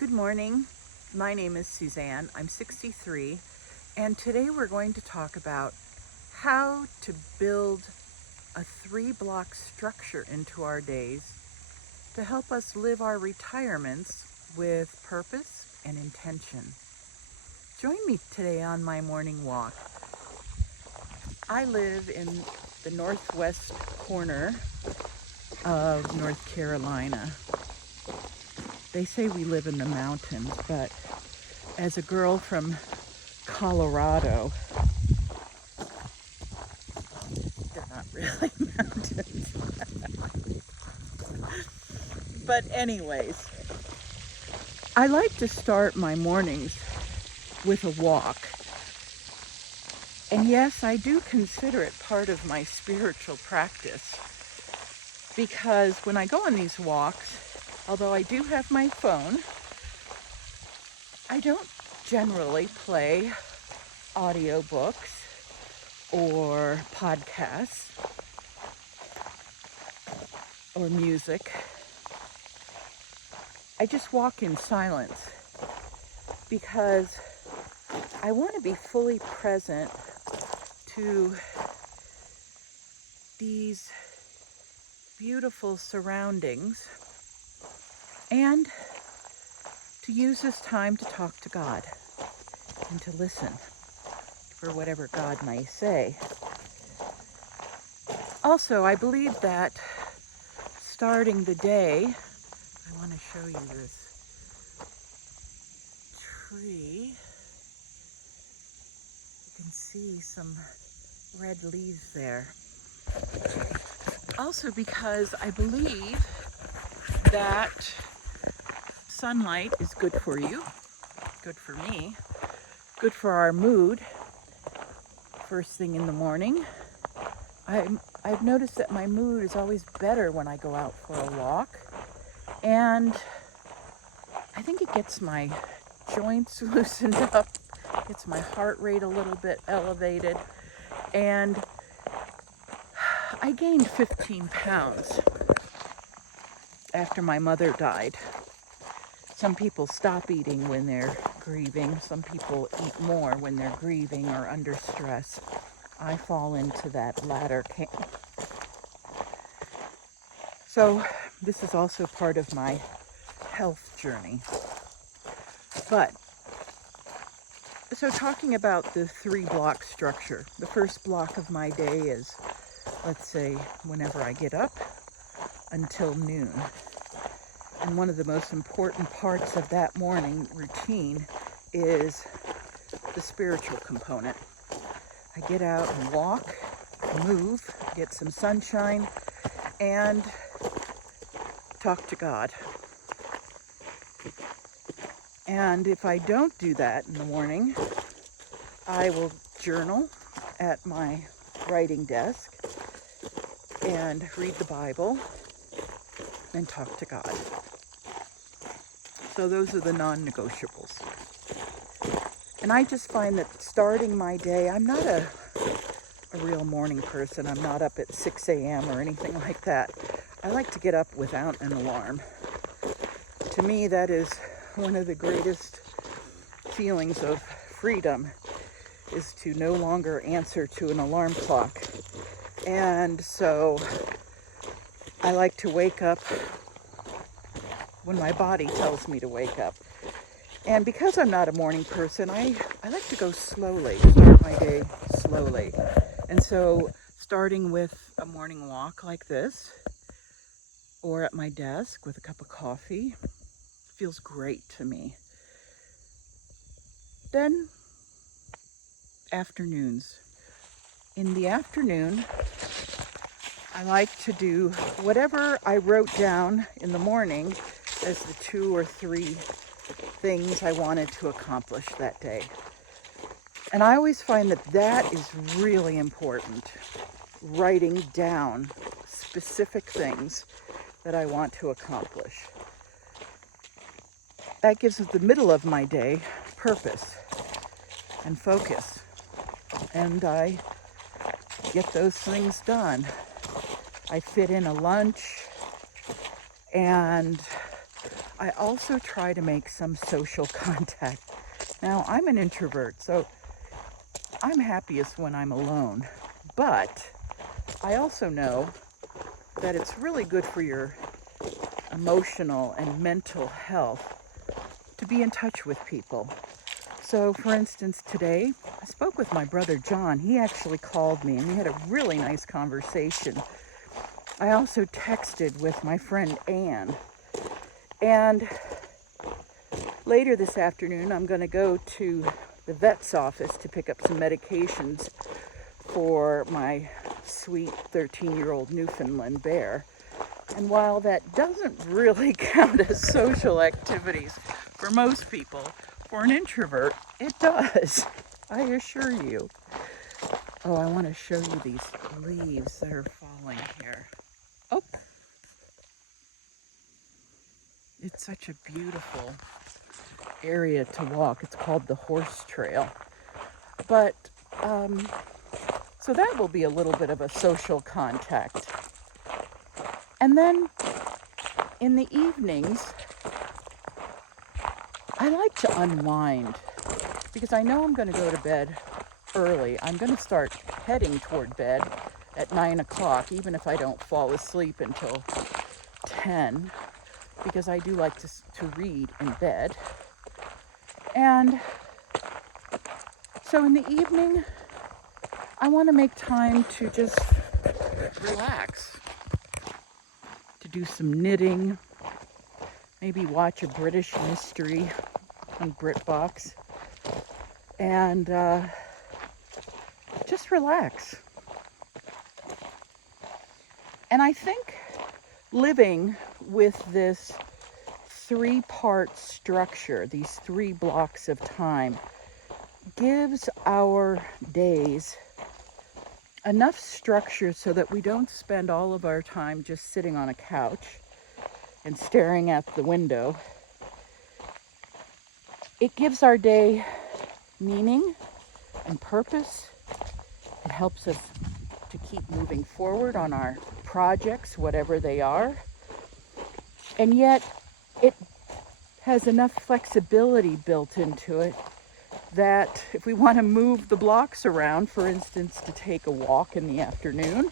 Good morning. My name is Suzanne. I'm 63, and today we're going to talk about how to build a 3-block structure into our days to help us live our retirements with purpose and intention. Join me today on my morning walk. I live in the northwest corner of North Carolina. They say we live in the mountains, but as a girl from Colorado, they're not really mountains. But anyways, I like to start my mornings with a walk. And yes, I do consider it part of my spiritual practice, because when I go on these walks, although I do have my phone, I don't generally play audiobooks or podcasts or music. I just walk in silence because I want to be fully present to these beautiful surroundings and to use this time to talk to God and to listen for whatever God may say. Also, I believe that starting the day, I want to show you this tree. You can see some red leaves there. Also, because I believe that sunlight is good for you, good for me, good for our mood first thing in the morning. I've noticed that my mood is always better when I go out for a walk, and I think it gets my joints loosened up, gets my heart rate a little bit elevated, and I gained 15 pounds after my mother died. Some people stop eating when they're grieving. Some people eat more when they're grieving or under stress. I fall into that latter camp. So this is also part of my health journey. But, so talking about the 3-block structure, the first block of my day is, let's say, whenever I get up until noon. And one of the most important parts of that morning routine is the spiritual component. I get out and walk, move, get some sunshine, and talk to God. And if I don't do that in the morning, I will journal at my writing desk and read the Bible and talk to God. So those are the non-negotiables. And I just find that starting my day, I'm not a real morning person. I'm not up at 6 a.m. or anything like that. I like to get up without an alarm. To me, that is one of the greatest feelings of freedom, is to no longer answer to an alarm clock. And so I like to wake up when my body tells me to wake up. And because I'm not a morning person, I like to go slowly, start my day slowly. And so starting with a morning walk like this, or at my desk with a cup of coffee, feels great to me. Then afternoons. In the afternoon, I like to do whatever I wrote down in the morning as the 2 or 3 things I wanted to accomplish that day. And I always find that that is really important, writing down specific things that I want to accomplish. That gives the middle of my day purpose and focus, and I get those things done. I fit in a lunch, and I also try to make some social contact. Now, I'm an introvert, so I'm happiest when I'm alone. But I also know that it's really good for your emotional and mental health to be in touch with people. So, for instance, today I spoke with my brother John. He actually called me and we had a really nice conversation. I also texted with my friend Anne. And later this afternoon, I'm going to go to the vet's office to pick up some medications for my sweet 13-year-old Newfoundland bear. And while that doesn't really count as social activities for most people, for an introvert, it does. I assure you. Oh, I want to show you these leaves that are falling here. Oh, it's such a beautiful area to walk. It's called the Horse Trail. But, so that will be a little bit of a social contact. And then in the evenings, I like to unwind because I know I'm going to go to bed early. I'm going to start heading toward bed at 9 o'clock, even if I don't fall asleep until 10, because I do like to read in bed. And so in the evening, I want to make time to just relax, to do some knitting, maybe watch a British mystery on BritBox, and just relax. And I think living with this 3-part structure, these 3 blocks of time, gives our days enough structure so that we don't spend all of our time just sitting on a couch and staring at the window. It gives our day meaning and purpose. It helps us to keep moving forward on our projects, whatever they are. And yet it has enough flexibility built into it that if we want to move the blocks around, for instance, to take a walk in the afternoon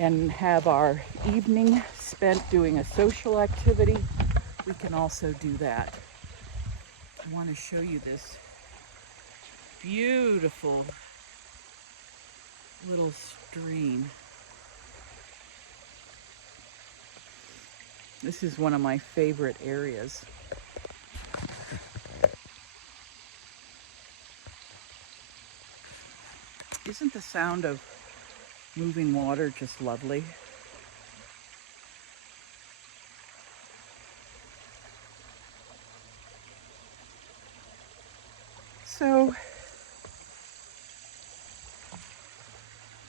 and have our evening spent doing a social activity, we can also do that. I want to show you this beautiful little stream. This is one of my favorite areas. Isn't the sound of moving water just lovely? So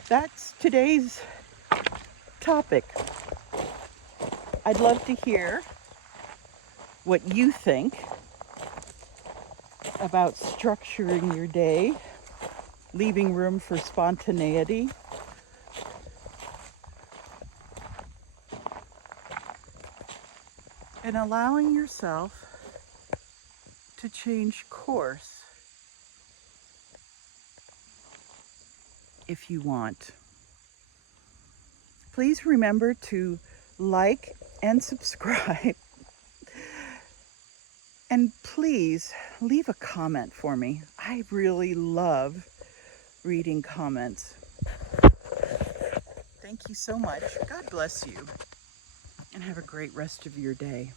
that's today's topic. I'd love to hear what you think about structuring your day, leaving room for spontaneity, and allowing yourself to change course if you want. Please remember to like and subscribe. And please leave a comment for me. I really love reading comments. Thank you so much. God bless you. And have a great rest of your day.